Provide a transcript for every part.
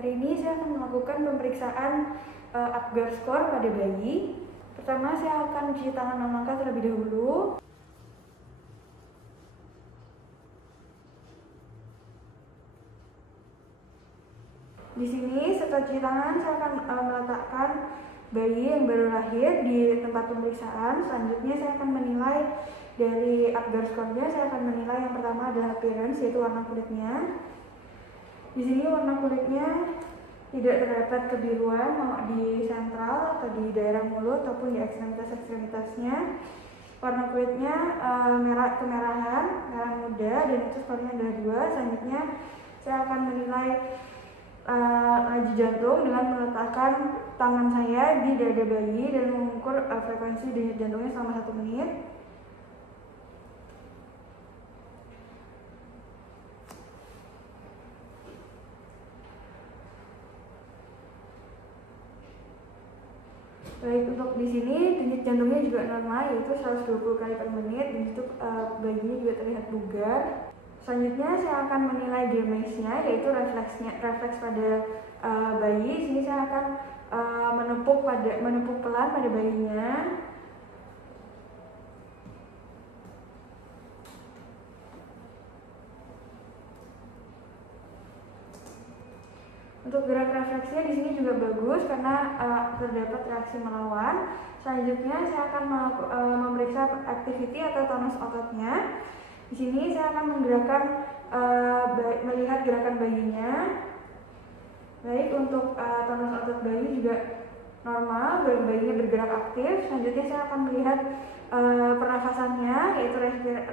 Hari ini saya akan melakukan pemeriksaan Apgar skor pada bayi. Pertama, saya akan cuci tangan 6 langkah terlebih dahulu. Di sini setelah cuci tangan, saya akan meletakkan bayi yang baru lahir di tempat pemeriksaan. Selanjutnya saya akan menilai dari Apgar skornya. Saya akan menilai yang pertama adalah appearance, yaitu warna kulitnya. Di sini warna kulitnya tidak terdapat kebiruan mau di sentral atau di daerah mulut ataupun di ekstremitas-ekstremitasnya. Warna kulitnya merah kemerahan, merah muda, dan itu skornya adalah 2. Selanjutnya saya akan menilai laju jantung dengan meletakkan tangan saya di dada bayi dan mengukur frekuensi denyut jantungnya selama 1 menit. Baik, untuk di sini denyut jantungnya juga normal, yaitu 120 kali per menit, dan itu bayinya juga terlihat bugar. Selanjutnya saya akan menilai grimace-nya, yaitu refleks pada bayi. Sini saya akan menepuk pelan pada bayinya. Untuk gerak refleksnya di sini juga bagus karena terdapat reaksi melawan. Selanjutnya saya akan memeriksa activity atau tonus ototnya. Di sini saya akan melihat gerakan bayinya. Baik, untuk tonus otot bayi juga normal, bayinya bergerak aktif. Selanjutnya saya akan melihat pernafasannya, yaitu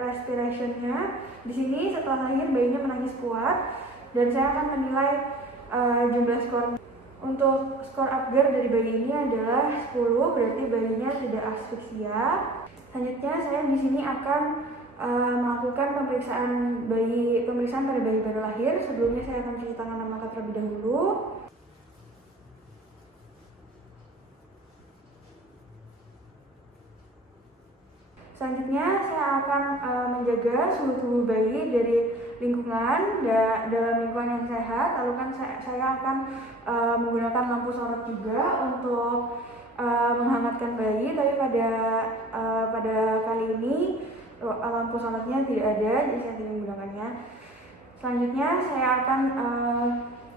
respiration-nya. Di sini setelah lahir bayinya menangis kuat, dan saya akan menilai jumlah skor. Untuk skor Apgar dari bayi ini adalah 10, berarti bayinya tidak asfiksia. Selanjutnya saya di sini akan melakukan pemeriksaan pada bayi baru lahir. Sebelumnya saya akan cuci tangan 6 langkah terlebih dahulu. Selanjutnya saya akan menjaga suhu tubuh bayi dari lingkungan dalam lingkungan yang sehat. Lalu kan saya akan menggunakan lampu sorot juga untuk menghangatkan bayi. Tapi pada kali ini lampu sorotnya tidak ada, jadi saya tidak menggunakannya. Selanjutnya saya akan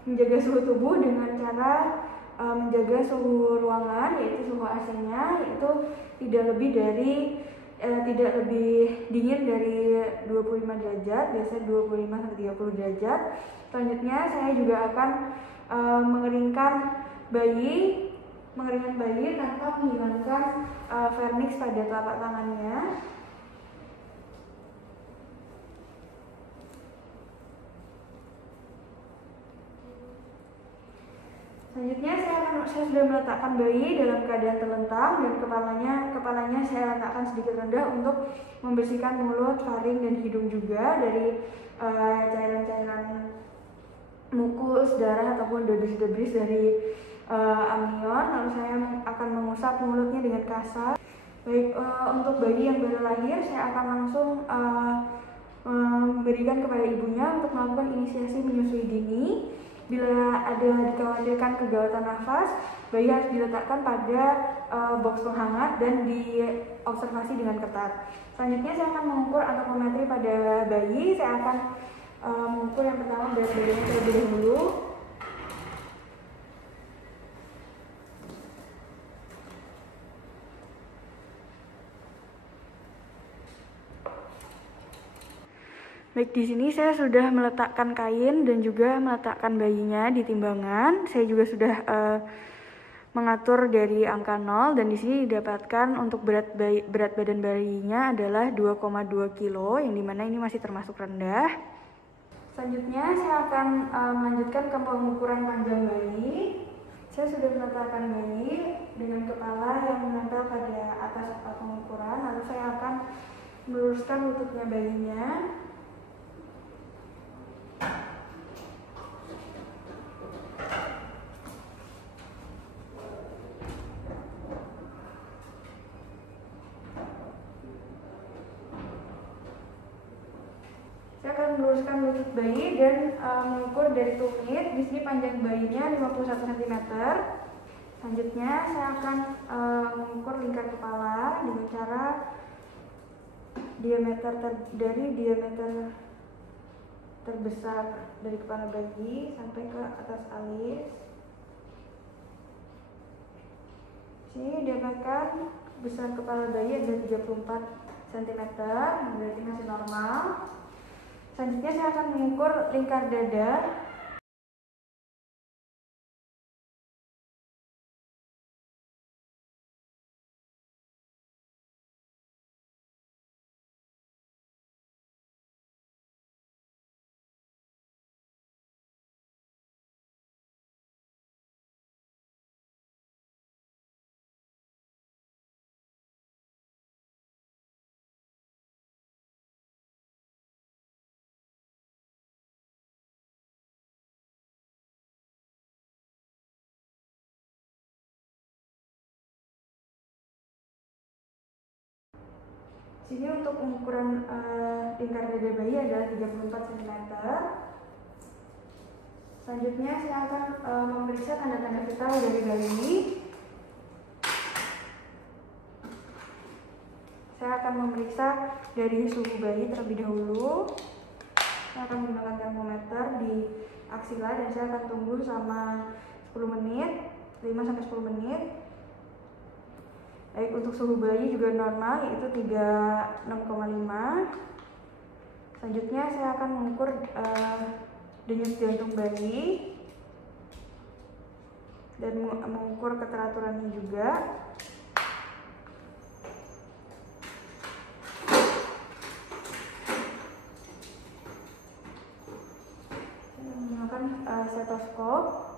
menjaga suhu tubuh dengan cara menjaga suhu ruangan, yaitu suhu AC-nya, yaitu tidak lebih dingin dari 25 derajat, biasanya 25-30 derajat. Selanjutnya saya juga akan mengeringkan bayi tanpa menghilangkan vernix pada telapak tangannya. Selanjutnya saya sudah meletakkan bayi dalam keadaan terlentang, dan kepalanya saya letakkan sedikit rendah untuk membersihkan mulut, faring, dan hidung juga dari cairan-cairan mukus, darah, ataupun debris-debris dari amnion. Lalu saya akan mengusap mulutnya dengan kasar. Baik, untuk bayi yang baru lahir saya akan langsung memberikan kepada ibunya untuk melakukan inisiasi menyusui dini. Bila ada dikhawatirkan kegawatan nafas, bayi harus diletakkan pada box penghangat dan diobservasi dengan ketat. Selanjutnya saya akan mengukur antropometri pada bayi. Saya akan mengukur yang pertama berat badannya terlebih dahulu. Baik, di sini saya sudah meletakkan kain dan juga meletakkan bayinya di timbangan. Saya juga sudah mengatur dari angka 0, dan di sini didapatkan untuk berat badan bayinya adalah 2,2 kilo, yang dimana ini masih termasuk rendah. Selanjutnya saya akan melanjutkan ke pengukuran panjang bayi. Saya sudah meletakkan bayi dengan kepala yang menempel pada atas pengukuran, lalu saya akan meluruskan lututnya bayinya. Saya akan akan meluruskan lutut bayi dan mengukur dari tumit. Di sini panjang bayinya 51 cm. Selanjutnya saya akan mengukur lingkar kepala dengan cara diameter terbesar dari kepala bayi sampai ke atas alis. Sini didapatkan besar kepala bayi ada 34 cm, berarti masih normal. Selanjutnya saya akan mengukur lingkar dada. Sini untuk ukuran lingkar dada bayi adalah 34 cm. Selanjutnya saya akan memeriksa tanda-tanda vital dari bayi. Saya akan memeriksa dari suhu bayi terlebih dahulu. Saya akan menggunakan termometer di aksila dan saya akan tunggu selama 10 menit, 5-10 menit. Baik, untuk suhu bayi juga normal, yaitu 36,5. Selanjutnya saya akan mengukur denyut jantung bayi dan mengukur keteraturannya juga. Saya menggunakan stetoskop.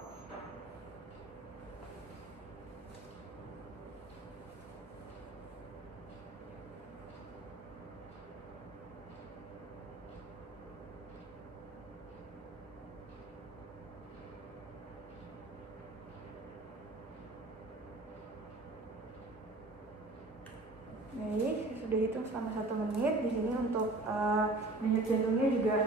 Baik, sudah hitung selama 1 menit. Di sini untuk denyut jantungnya juga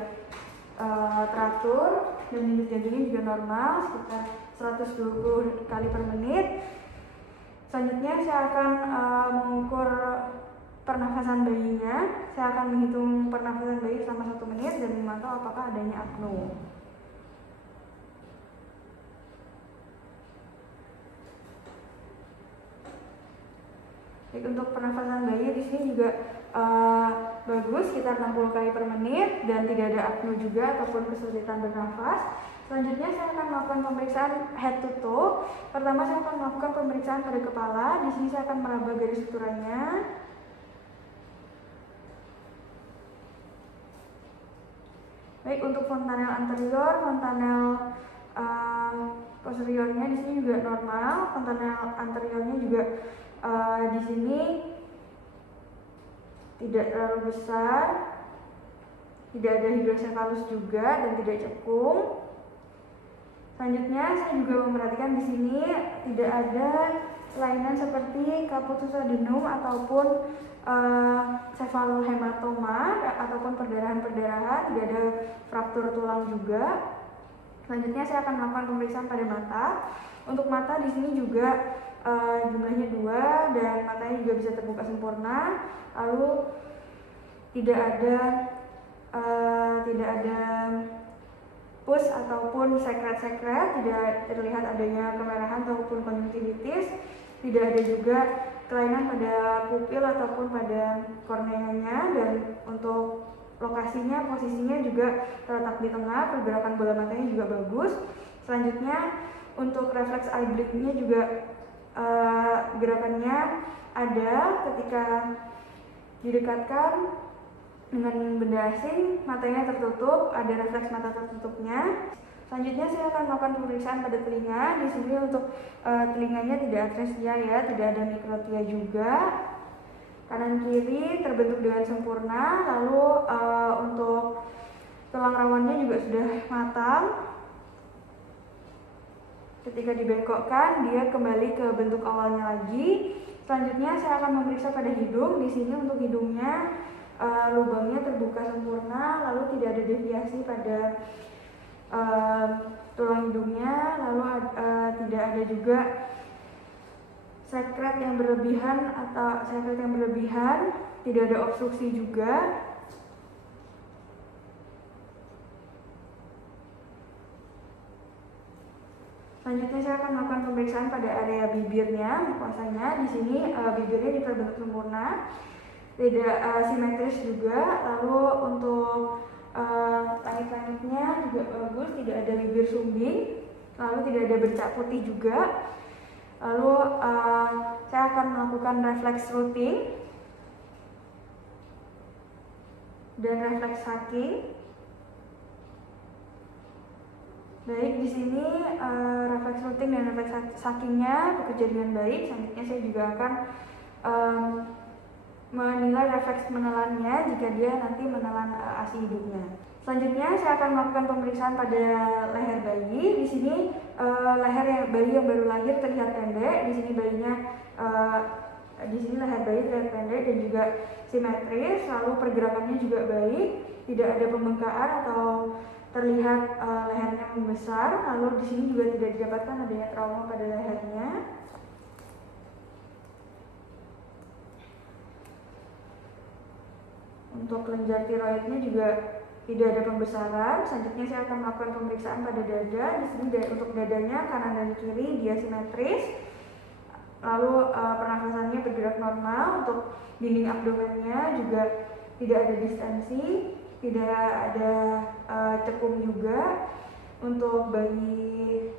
teratur dan denyut jantungnya juga normal, sekitar 120 kali per menit. Selanjutnya saya akan mengukur pernafasan bayinya. Saya akan menghitung pernafasan bayi selama 1 menit dan memantau apakah adanya apnu. Untuk pernafasan bayi di sini juga bagus, sekitar 60 kali per menit dan tidak ada apnu juga ataupun kesulitan bernafas. Selanjutnya saya akan melakukan pemeriksaan head to toe. Pertama saya akan melakukan pemeriksaan pada kepala. Di sini saya akan meraba garis suturannya. Baik, untuk fontanel anterior, fontanel posteriornya di sini juga normal. Fontanel anteriornya juga di sini tidak terlalu besar, tidak ada hidrosefalus juga dan tidak cekung. Selanjutnya saya juga memperhatikan di sini tidak ada kelainan seperti caput adenum ataupun cephalohematoma ataupun perdarahan-perdarahan, tidak ada fraktur tulang juga. Selanjutnya saya akan melakukan pemeriksaan pada mata. Untuk mata di sini juga jumlahnya 2 dan matanya juga bisa terbuka sempurna. Lalu tidak ada pus ataupun sekret-sekret, tidak terlihat adanya kemerahan ataupun konjungtivitis, tidak ada juga kelainan pada pupil ataupun pada korneanya, dan untuk lokasinya, posisinya juga terletak di tengah, pergerakan bola matanya juga bagus. Selanjutnya untuk refleks eye blink-nya juga gerakannya ada ketika didekatkan dengan benda asing, matanya tertutup, ada refleks mata tertutupnya. Selanjutnya saya akan melakukan pemeriksaan pada telinga. Di sini untuk telinganya tidak atresia ya, tidak ada mikrotia juga. Kanan kiri terbentuk dengan sempurna. Lalu untuk tulang rawannya juga sudah matang. Ketika dibengkokkan, dia kembali ke bentuk awalnya lagi. Selanjutnya saya akan memeriksa pada hidung. Di sini untuk hidungnya lubangnya terbuka sempurna, lalu tidak ada deviasi pada tulang hidungnya, lalu tidak ada juga sekret yang berlebihan tidak ada obstruksi juga. Selanjutnya saya akan melakukan pemeriksaan pada area bibirnya, mukosanya. Di sini bibirnya diperbentuk sempurna, tidak simetris juga. Lalu untuk langit-langitnya juga bagus, tidak ada bibir sumbing, lalu tidak ada bercak putih juga. Lalu saya akan melakukan refleks routing dan refleks hacking. Baik, di sini refleks routing dan refleks hackingnya bekerja dengan baik. Selanjutnya saya juga akan menilai refleks menelannya jika dia nanti menelan ASI hidupnya. Selanjutnya saya akan melakukan pemeriksaan pada leher bayi. Di sini leher bayi yang baru lahir terlihat pendek. Di sini leher bayi terlihat pendek dan juga simetris. Lalu pergerakannya juga baik, tidak ada pembengkakan atau terlihat lehernya membesar. Lalu di sini juga tidak didapatkan adanya trauma pada lehernya. Untuk kelenjar tiroidnya juga tidak ada pembesaran. Selanjutnya saya akan melakukan pemeriksaan pada dada. Di sini untuk dadanya kanan dan kiri dia simetris. Lalu pernafasannya bergerak normal. Untuk dinding abdomennya juga tidak ada distensi, tidak ada cekung juga. Untuk bayi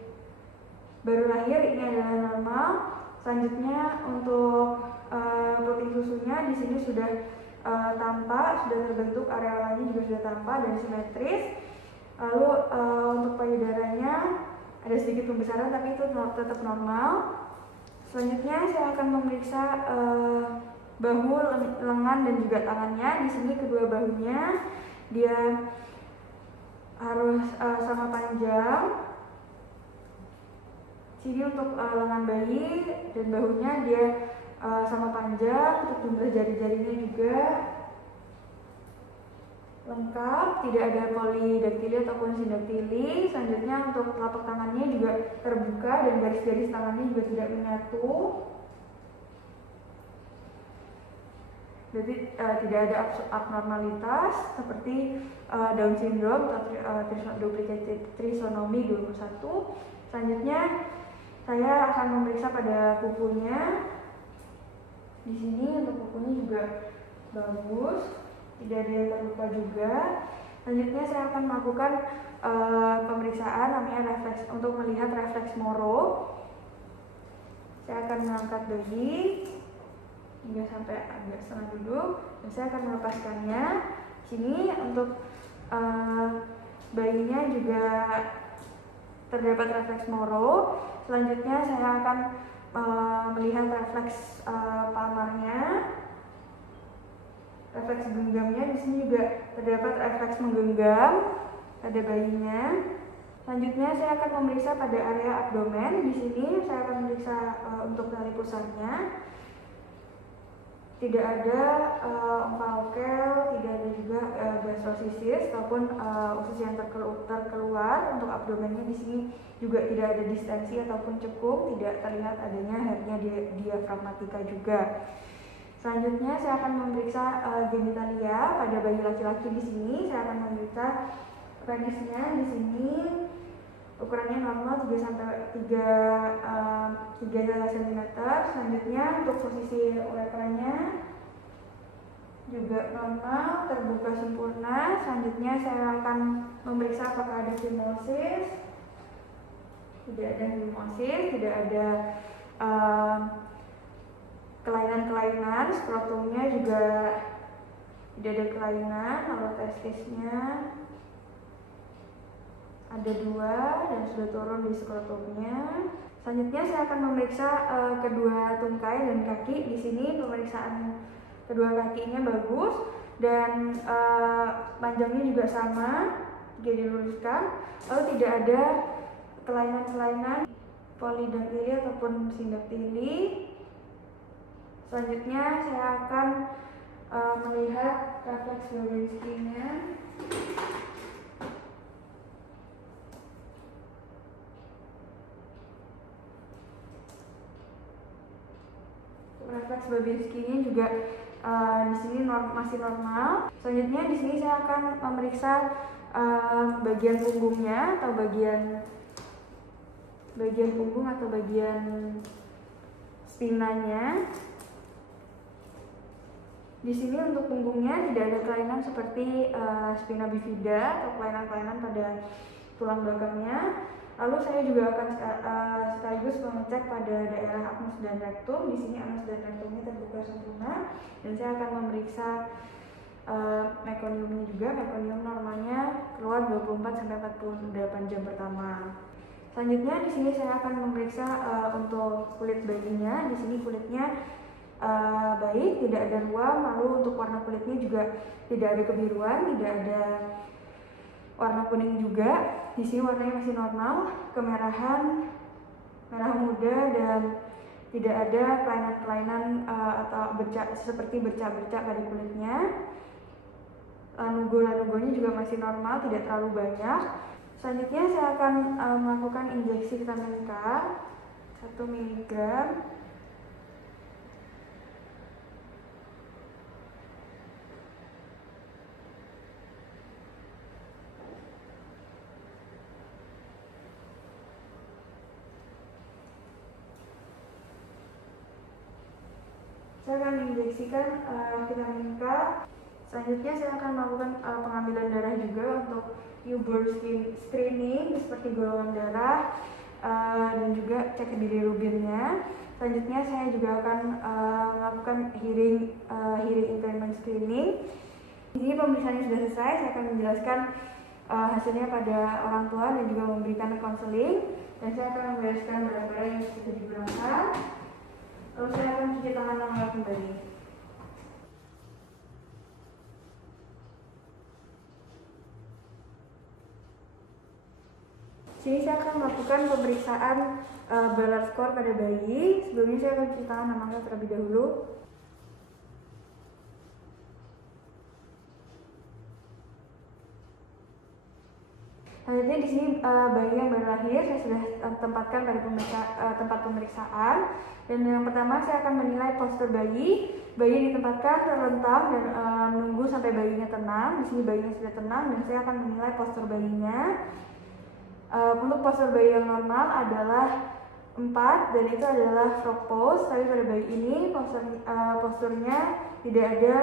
baru lahir ini adalah normal. Selanjutnya untuk puting susunya di sini sudah tampak, sudah terbentuk, areolanya juga sudah tampak dan simetris. Lalu untuk payudaranya ada sedikit pembesaran tapi itu tetap normal. Selanjutnya saya akan memeriksa bahu, lengan dan juga tangannya. Di sini kedua bahunya dia harus sama panjang. Sini untuk lengan bayi dan bahunya dia sama panjang. Untuk jumlah jari-jarinya juga lengkap, tidak ada polidaktili ataupun sindaktili. Selanjutnya untuk telapak tangannya juga terbuka dan garis-garis tangannya juga tidak menyatu. Jadi tidak ada abnormalitas seperti Down syndrome atau duplicated trisonomy 21. Selanjutnya saya akan memeriksa pada kukunya. Di sini untuk kukunya juga bagus, tidak ada yang terluka juga. Selanjutnya saya akan melakukan pemeriksaan namanya refleks untuk melihat refleks Moro. Saya akan mengangkat bayi hingga sampai agak setengah duduk dan saya akan melepaskannya. Sini untuk bayinya juga terdapat refleks Moro. Selanjutnya saya akan melihat refleks palmarnya, refleks genggamnya. Di sini juga terdapat refleks menggenggam pada bayinya. Selanjutnya saya akan memeriksa pada area abdomen. Di sini saya akan memeriksa untuk tali pusarnya. Tidak ada ompalokel, tidak ada juga gastrosisis ataupun usus yang terkeluar. Untuk abdomennya di sini juga tidak ada distensi ataupun cekung, tidak terlihat adanya hernia diafragmatika juga. Selanjutnya saya akan memeriksa genitalia pada bayi laki-laki. Di sini saya akan memeriksa penisnya. Di sini ukurannya normal 3 cm. Selanjutnya untuk posisi uretranya juga normal, terbuka sempurna. Selanjutnya saya akan memeriksa apakah ada fimosis. Tidak ada fimosis, tidak ada kelainan-kelainan. Skrotumnya juga tidak ada kelainan. Lalu testisnya ada 2 dan sudah turun di skrotumnya. Selanjutnya saya akan memeriksa kedua tungkai dan kaki. Di sini pemeriksaan kedua kakinya bagus dan panjangnya juga sama jika diluruskan. Lalu tidak ada kelainan-kelainan polidaktili ataupun sindaktili. Selanjutnya saya akan melihat refleks Babinskinya. Refleks Babinskinya juga di sini masih normal. Selanjutnya di sini saya akan memeriksa bagian punggungnya atau bagian punggung atau bagian spinanya. Di sini untuk punggungnya tidak ada kelainan seperti spina bifida atau kelainan-kelainan pada tulang belakangnya. Lalu saya juga akan sekaligus mengecek pada daerah anus dan rektum. Di sini anus dan rektumnya terbuka sempurna, dan saya akan memeriksa mekoniumnya juga. Mekonium normalnya keluar 24-48 jam pertama. Selanjutnya di sini saya akan memeriksa untuk kulit bayinya. Di sini kulitnya baik, tidak ada ruam. Lalu untuk warna kulitnya juga tidak ada kebiruan, tidak ada warna kuning juga. Di sini warnanya masih normal, kemerahan, merah muda, dan tidak ada kelainan-kelainan atau seperti bercak-bercak pada kulitnya. Lanugo-lanugonya juga masih normal, tidak terlalu banyak. Selanjutnya saya akan melakukan injeksi vitamin K 1 mg. Saya akan menginjeksikan vitamin K. Selanjutnya saya akan melakukan pengambilan darah juga untuk newborn screening seperti golongan darah dan juga cek bilirubinnya. Selanjutnya saya juga akan melakukan hearing impairment screening. Di sini pemeriksaannya sudah selesai. Saya akan menjelaskan hasilnya pada orang tua dan juga memberikan konseling, dan saya akan membereskan barang-barang yang sudah digunakan. Lalu saya akan cuci tangan lama kembali. Sini saya akan melakukan pemeriksaan blood score pada bayi. Sebelumnya saya akan cuci tangan namanya terlebih dahulu. Selanjutnya di sini bayi yang baru lahir saya sudah tempatkan pada tempat pemeriksaan. Dan yang pertama saya akan menilai postur bayi. Bayi ditempatkan terlentang dan menunggu sampai bayinya tenang. Di sini bayinya sudah tenang dan saya akan menilai postur bayinya. Untuk postur bayi yang normal adalah 4 dan itu adalah frog pose. Tapi pada bayi ini posturnya tidak ada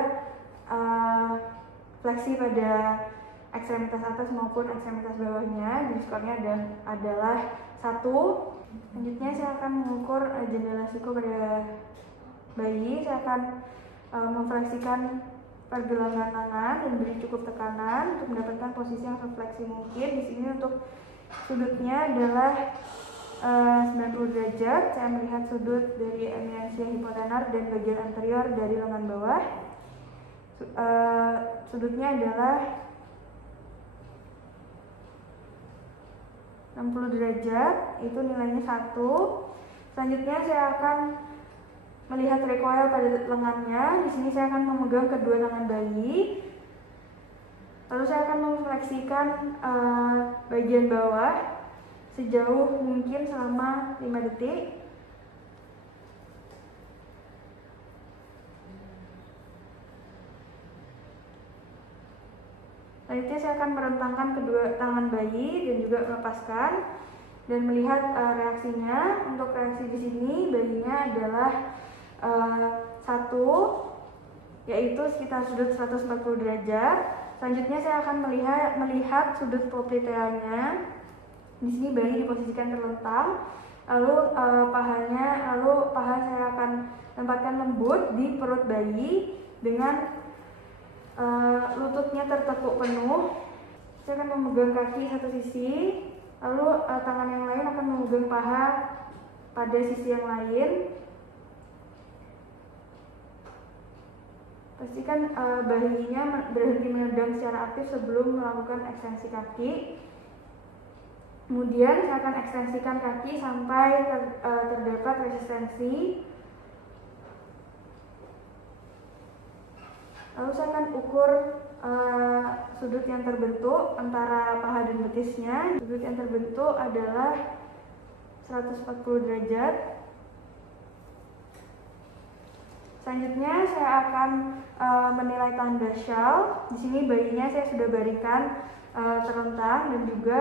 fleksi pada ekstremitas atas maupun ekstremitas bawahnya. Jadi skornya adalah 1. Selanjutnya saya akan mengukur jendela siku pada bayi. Saya akan memfleksikan pergelangan tangan dan beri cukup tekanan untuk mendapatkan posisi yang sefleksi mungkin. Di sini untuk sudutnya adalah 90 derajat. Saya melihat sudut dari eminensia hipotenar dan bagian anterior dari lengan bawah. Sudutnya adalah 60 derajat, itu nilainya 1. Selanjutnya saya akan melihat recoil pada lengannya. Di sini saya akan memegang kedua tangan bayi. Lalu saya akan memfleksikan bagian bawah sejauh mungkin selama 5 detik. Selanjutnya saya akan merentangkan kedua tangan bayi dan juga melepaskan dan melihat reaksinya. Untuk reaksi di sini bayinya adalah 1, yaitu sekitar sudut 140 derajat. Selanjutnya saya akan melihat sudut popliteanya. Di sini bayi diposisikan terlentang. Lalu paha saya akan tempatkan lembut di perut bayi dengan lututnya tertekuk penuh. Saya akan memegang kaki satu sisi, lalu tangan yang lain akan memegang paha pada sisi yang lain. Pastikan bayinya berhenti menendang secara aktif sebelum melakukan ekstensi kaki. Kemudian saya akan ekstensikan kaki sampai terdapat resistensi. Lalu saya akan ukur sudut yang terbentuk antara paha dan betisnya. Sudut yang terbentuk adalah 140 derajat. Selanjutnya saya akan menilai tanda shawl. Di sini bayinya saya sudah baringkan terlentang, dan juga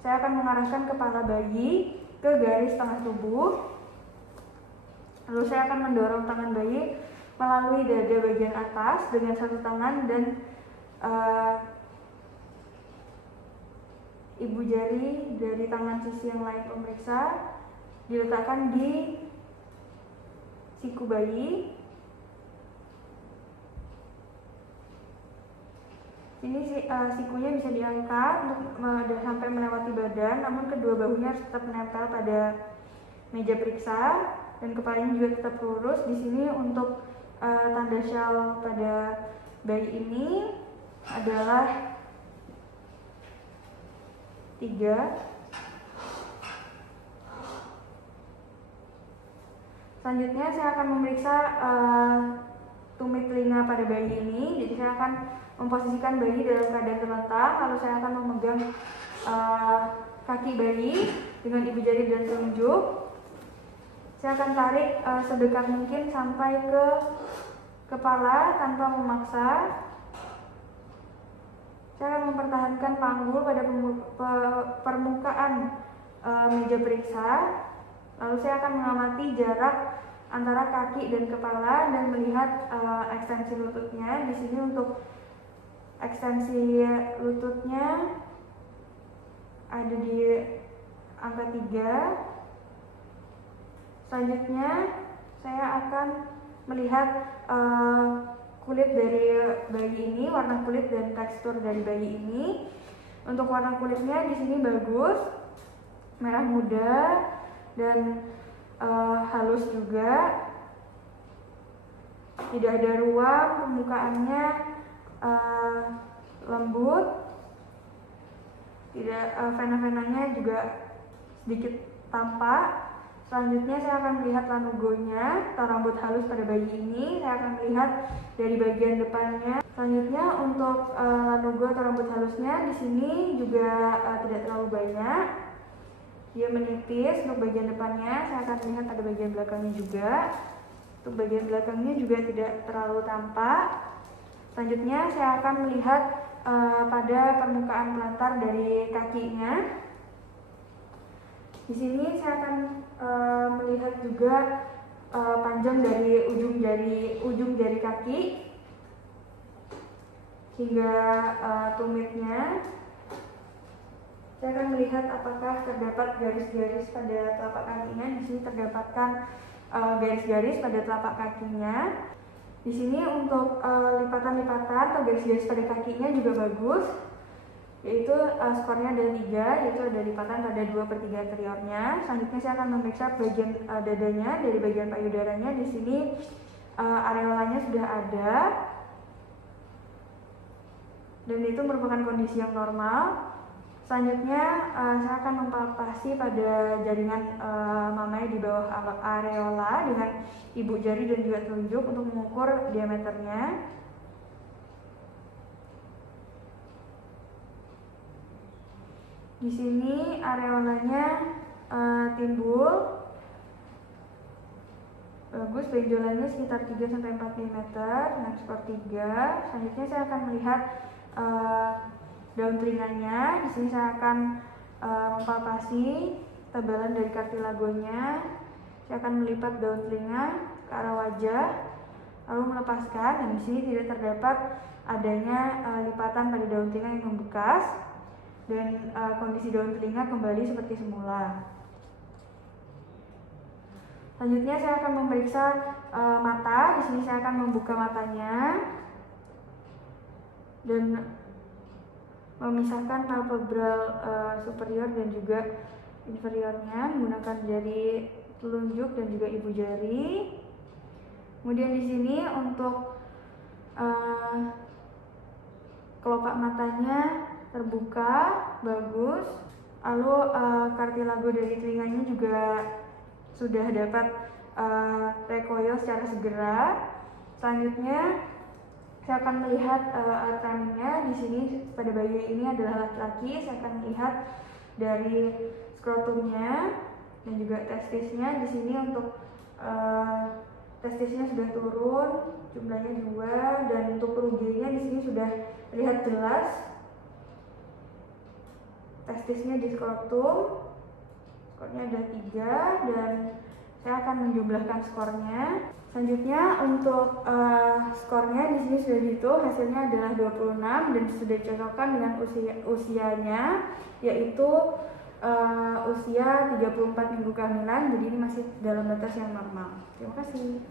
saya akan mengarahkan kepala bayi ke garis tengah tubuh. Lalu saya akan mendorong tangan bayi melalui dada bagian atas dengan satu tangan, dan ibu jari dari tangan sisi yang lain pemeriksa diletakkan di siku bayi. Ini sikunya bisa diangkat untuk sampai melewati badan, namun kedua bahunya harus tetap menempel pada meja periksa, dan kepalanya juga tetap lurus. Di sini untuk tanda shawl pada bayi ini adalah 3. Selanjutnya saya akan memeriksa tumit telinga pada bayi ini. Jadi saya akan memposisikan bayi dalam keadaan terlentang, lalu saya akan memegang kaki bayi dengan ibu jari dan telunjuk. Saya akan tarik sedekat mungkin sampai ke kepala tanpa memaksa. Saya akan mempertahankan panggul pada permukaan meja periksa. Lalu saya akan mengamati jarak antara kaki dan kepala dan melihat ekstensi lututnya. Di sini untuk ekstensi lututnya ada di angka 3. Selanjutnya saya akan melihat kulit dari bayi ini, warna kulit dan tekstur dari bayi ini. Untuk warna kulitnya di sini bagus, merah muda dan halus juga. Tidak ada ruam, permukaannya lembut, tidak vena-venanya juga sedikit tampak. Selanjutnya saya akan melihat lanugonya atau rambut halus pada bayi ini. Saya akan melihat dari bagian depannya. Selanjutnya untuk lanugo atau rambut halusnya di sini juga tidak terlalu banyak. Dia menipis. Untuk bagian depannya saya akan melihat pada bagian belakangnya juga. Untuk bagian belakangnya juga tidak terlalu tampak. Selanjutnya saya akan melihat pada permukaan pelantar dari kakinya. Di sini saya akan melihat juga panjang dari ujung jari kaki hingga tumitnya. Saya akan melihat apakah terdapat garis-garis pada telapak kakinya. Di sini terdapatkan garis-garis pada telapak kakinya. Di sini untuk lipatan-lipatan atau garis-garis pada kakinya juga bagus, yaitu skornya ada 3, yaitu ada lipatan pada 2/3 anteriornya. Selanjutnya saya akan memeriksa bagian dadanya dari bagian payudaranya. Di sini areolanya sudah ada, dan itu merupakan kondisi yang normal. Selanjutnya saya akan mempalpasi pada jaringan mamai di bawah areola dengan ibu jari dan juga telunjuk untuk mengukur diameternya. Di sini areolanya timbul bagus, benjolannya sekitar 3-4 mm dengan skor 3. Selanjutnya saya akan melihat daun telinganya. Di sini saya akan mempalpasi tebalan dari kartilagonya. Saya akan melipat daun telinga ke arah wajah, lalu melepaskan. Dan di sini tidak terdapat adanya lipatan pada daun telinga yang membekas, dan kondisi daun telinga kembali seperti semula. Selanjutnya saya akan memeriksa mata. Di sini saya akan membuka matanya dan memisahkan palpebral superior dan juga inferiornya menggunakan jari telunjuk dan juga ibu jari. Kemudian di sini untuk kelopak matanya terbuka, bagus. Lalu kartilago dari telinganya juga sudah dapat rekoil secara segera. Selanjutnya Saya akan melihat alat kelaminnya. Di sini pada bayi ini adalah laki-laki. Saya akan lihat dari skrotumnya dan juga testisnya. Di sini untuk testisnya sudah turun jumlahnya 2, dan untuk perugiannya di sini sudah terlihat jelas. Testisnya di skrotum, skornya ada 3, dan saya akan menjumlahkan skornya. Selanjutnya untuk skornya di sini sudah dihitung, hasilnya adalah 26 dan sudah dicocokkan dengan usianya, yaitu usia 34 minggu kehamilan. Jadi ini masih dalam batas yang normal. Terima kasih.